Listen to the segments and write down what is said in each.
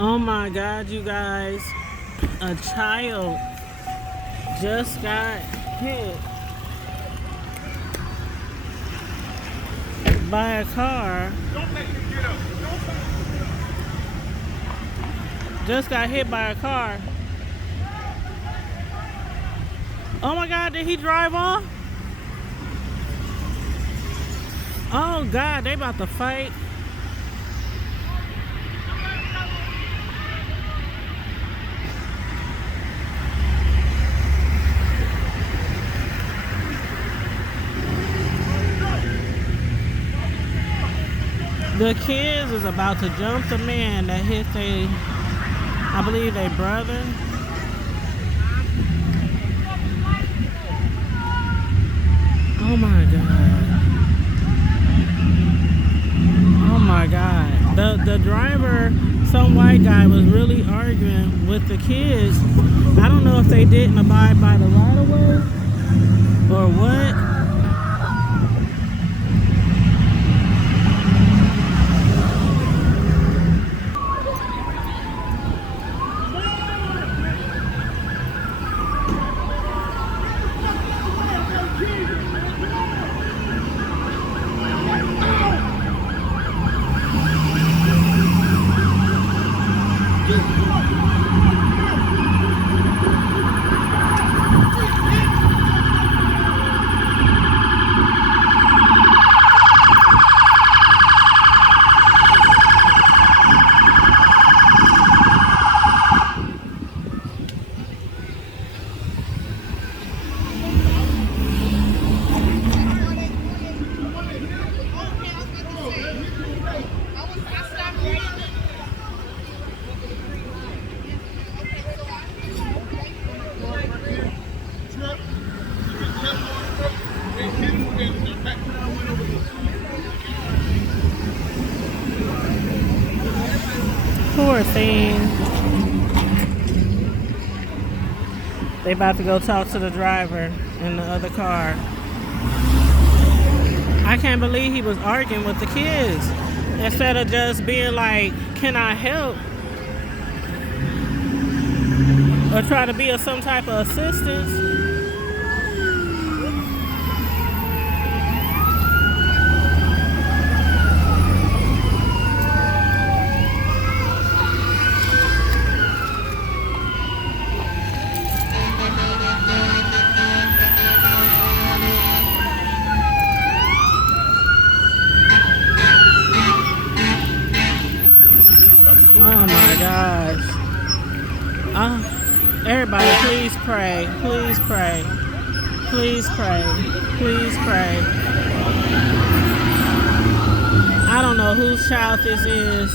Oh my God, you guys. A child just got hit by a car. Just got hit by a car. Oh my God, did he drive off? Oh God, they about to fight. The kids is about to jump the man that hit I believe their brother. Oh my God. Oh my God. The driver, some white guy, was really arguing with the kids. I don't know if they didn't abide by the right of way or what. Poor thing. They about to go talk to the driver in the other car. I can't believe he was arguing with the kids instead of just being like, can I help? Or try to be of some type of assistance. Oh my gosh. Everybody, please pray. Please pray. Please pray. Please pray. I don't know whose child this is.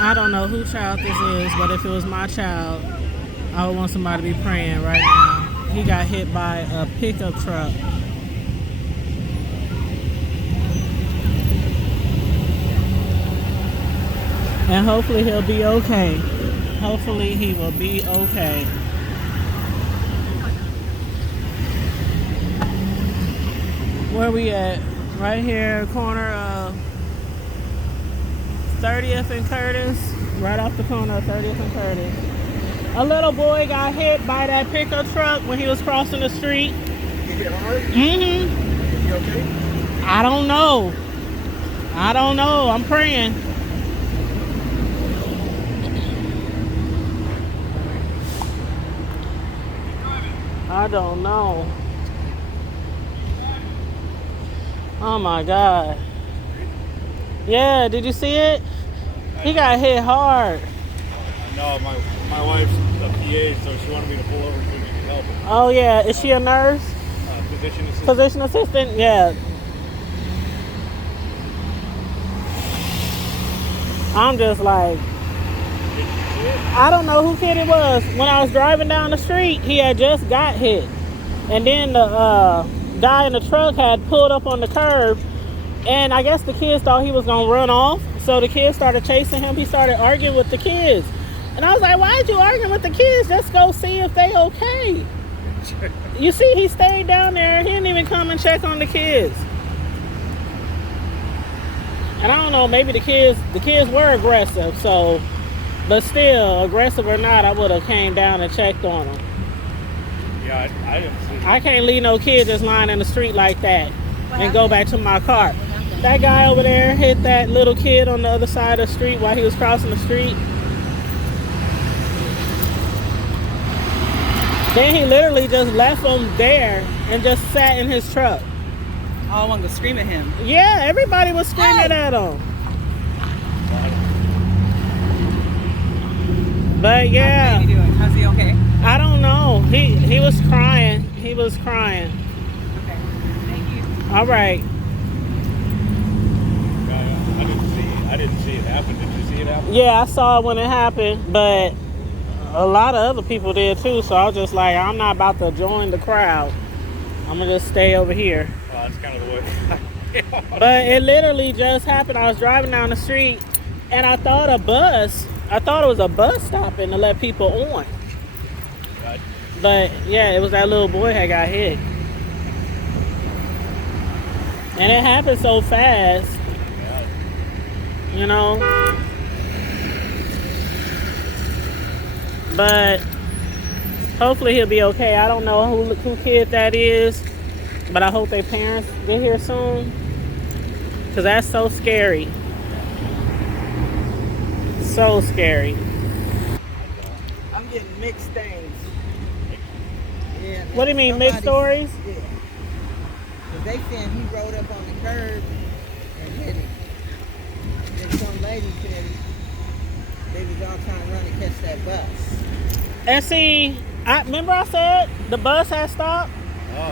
I don't know whose child this is, but if it was my child, I would want somebody to be praying right now. He got hit by a pickup truck. And hopefully he'll be okay. Hopefully he will be okay. Where we at? Right here, corner of 30th and Curtis. Right off the corner of 30th and Curtis. A little boy got hit by that pickup truck when he was crossing the street. He hit hard? Mm-hmm. Is he okay? I don't know. I don't know. I'm praying. I don't know. Oh my God. Yeah, did you see it? He got hit hard. No, my wife's a PA, so she wanted me to pull over so we could help her. Oh yeah, is she a nurse? Physician assistant. Physician assistant? Yeah. I'm just like, I don't know who kid it was. When I was driving down the street, he had just got hit. And then the guy in the truck had pulled up on the curb. And I guess the kids thought he was going to run off. So the kids started chasing him. He started arguing with the kids. And I was like, why'd you arguing with the kids? Just go see if they okay. You see, he stayed down there. He didn't even come and check on the kids. And I don't know, maybe the kids were aggressive, so, but still, aggressive or not, I would have came down and checked on them. Yeah, I didn't see it. I can't leave no kid just lying in the street like that and go back to my car. That guy over there hit that little kid on the other side of the street while he was crossing the street. Then he literally just left him there and just sat in his truck. Oh, I wanted to scream at him. Yeah, everybody was screaming at him. But yeah. How's he doing? How's he okay? I don't know. He was crying. He was crying. Okay. Thank you. All right. I didn't see it happen. Did you see it happen? Yeah, I saw it when it happened, but a lot of other people did too. So I was just like, I'm not about to join the crowd. I'm gonna just stay over here. That's kind of the way. But it literally just happened. I was driving down the street, and I thought it was a bus stopping to let people on. But yeah, it was that little boy that got hit. And it happened so fast, you know. But hopefully he'll be okay. I don't know who kid that is, but I hope their parents get here soon, because that's so scary. So scary. I'm getting mixed things. Yeah. What do you mean, mixed stories? Yeah. Cause they saying he rode up on the curb and hit him. Then some lady said they was all trying to run and catch that bus. And see, remember I said the bus had stopped?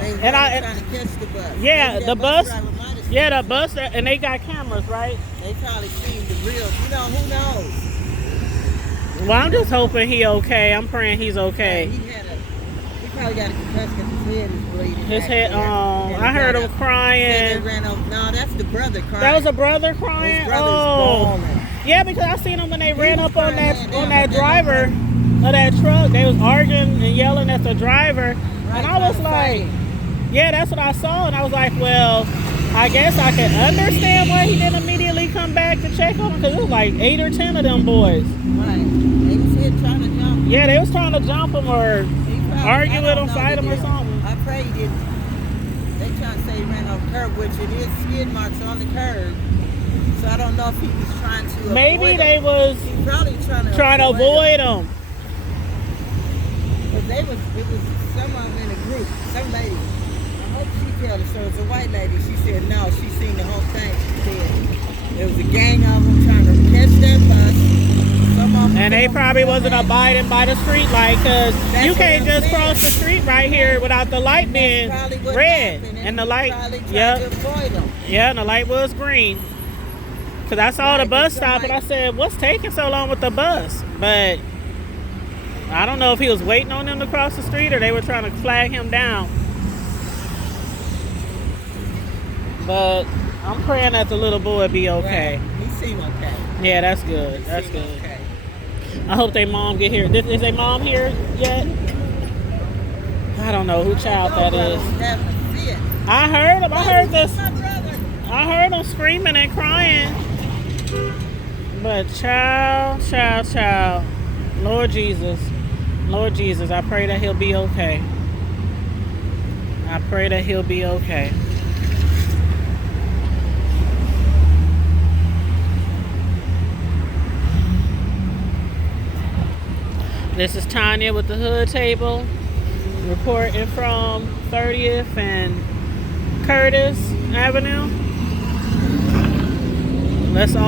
They was And trying to catch the bus. Yeah, Maybe the that bus. driver might have seen Yeah, the it. bus, and they got cameras, right? They probably seen the real. You know, who knows? Well, I'm just hoping he okay. I'm praying he's okay. He probably got a concussion because his head is bleeding. His back head, there. And I heard him Said they crying. ran over. No, that's the brother crying. That was a brother crying? His brother's Oh. bawling. Yeah, because I seen them when they ran was up on crying that down that there. driver of that truck. They was arguing and yelling at the driver. Right, And I was trying to fight like, him. yeah, that's what I saw. And I was like, well, I guess I can understand why he didn't immediately come back to check on him, because it was like 8 or 10 of them boys. Right. They was here trying to jump. Yeah, they was trying to jump him or He probably- argue I with don't him, know fight the him or deal. something. I pray he didn't. They trying to say he ran off the curb, which it is skid marks on the curb. So I don't know if he was trying to Maybe avoid they them. was He probably trying to avoid him. But it was some of them in a group, some lady. I hope she tell the story. It's a white lady. She said no, she seen the whole thing. She said there was a gang of them trying to catch that bus. Some of them And they probably wasn't abiding by the street light, because That's you what can't I'm just saying. cross the street right here without the light being That's probably what red. happened, And the he light, probably tried yeah, to avoid them. yeah, and the light was green. Because I saw the Right, bus but stop and I somebody- said, what's taking so long with the bus? But I don't know if he was waiting on them to cross the street or they were trying to flag him down. But I'm praying that the little boy be okay. Right. He seemed okay. Yeah, that's good. He That's seemed good. Okay. I hope their mom get here. Is their mom here yet? I don't know who child that brother is. was having a fit. I heard him. I heard this. My brother. I heard him screaming and crying. But child. Lord Jesus, I pray that he'll be okay. I pray that he'll be okay. This is Tanya with the Hood Table, reporting from 30th and Curtis Avenue. Let's all